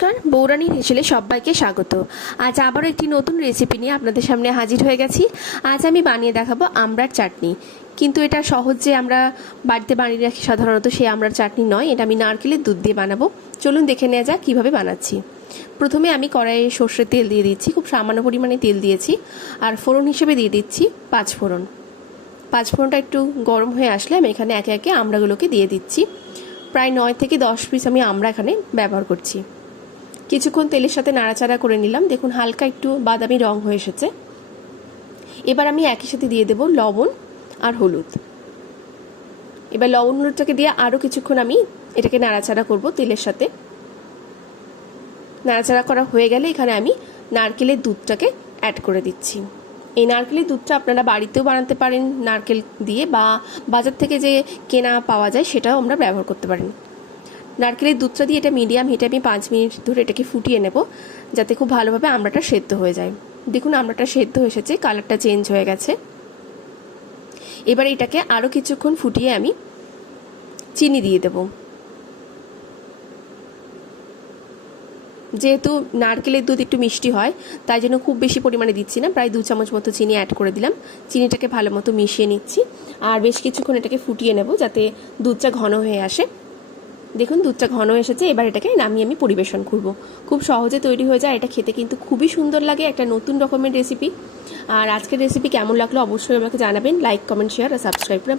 নমস্কার, বৌরানীর হেসেলে সবাইকে স্বাগত। আজ আবারও একটি নতুন রেসিপি নিয়ে আপনাদের সামনে হাজির হয়ে গেছি। আজ আমি বানিয়ে দেখাবো আমড়ার চাটনি। কিন্তু এটা সহজ যে আমরা বাড়িতে বানিয়ে রাখি সাধারণত সেই আমড়ার চাটনি নয়, এটা আমি নারকেলের দুধ দিয়ে বানাবো। চলুন দেখে নেওয়া যাক কীভাবে বানাচ্ছি। প্রথমে আমি কড়াইয়ে সর্ষের তেল দিয়ে দিচ্ছি, খুব সামান্য পরিমাণে তেল দিয়েছি। আর ফোড়ন হিসেবে দিয়ে দিচ্ছি পাঁচফোড়ন। পাঁচফোড়নটা একটু গরম হয়ে আসলে আমি এখানে একে একে আমড়াগুলোকে দিয়ে দিচ্ছি। প্রায় 9 থেকে 10 পিস আমি আমড়া এখানে ব্যবহার করছি। কিছুক্ষণ তেলের সাথে নাড়াচাড়া করে নিলাম। দেখুন হালকা একটু বাদামি রং হয়ে এসেছে। এবার আমি একই সাথে দিয়ে দেব লবণ আর হলুদ। এবার লবণ হলুদটাকে দিয়ে আরও কিছুক্ষণ আমি এটাকে নাড়াচাড়া করব তেলের সাথে। নাড়াচাড়া করা হয়ে গেলে এখানে আমি নারকেলের দুধটাকে অ্যাড করে দিচ্ছি। এই নারকেলের দুধটা আপনারা বাড়িতেও বানাতে পারেন নারকেল দিয়ে, বা বাজার থেকে যে কেনা পাওয়া যায় সেটাও আমরা ব্যবহার করতে পারেন। নারকেলের দুধটা দিয়ে এটা মিডিয়াম হিটে আমি 5 মিনিট ধরে এটাকে ফুটিয়ে নেব, যাতে খুব ভালোভাবে আমড়াটা সেদ্ধ হয়ে যায়। দেখুন আমড়াটা সেদ্ধ হয়ে এসেছে, কালারটা চেঞ্জ হয়ে গেছে। এবার এটাকে আরও কিছুক্ষণ ফুটিয়ে আমি চিনি দিয়ে দেব। যেহেতু নারকেলের দুধ একটু মিষ্টি হয়, তাই জন্য খুব বেশি পরিমাণে দিচ্ছি না, প্রায় 2 চামচ মতো চিনি অ্যাড করে দিলাম। চিনিটাকে ভালো মতো মিশিয়ে নিচ্ছি আর বেশ কিছুক্ষণ এটাকে ফুটিয়ে নেব যাতে দুধটা ঘন হয়ে আসে। দেখুন দুধটা ঘন এসেছে, এবার এটাকে নামিয়ে আমি পরিবেশন করব। খুব সহজে তৈরি হয়ে যায়, এটা খেতে কিন্তু খুবই সুন্দর লাগে, একটা নতুন রকমের রেসিপি। আর আজকের রেসিপি কেমন লাগলো অবশ্যই আমাকে জানাবেন। লাইক, কমেন্ট, শেয়ার আর সাবস্ক্রাইব করে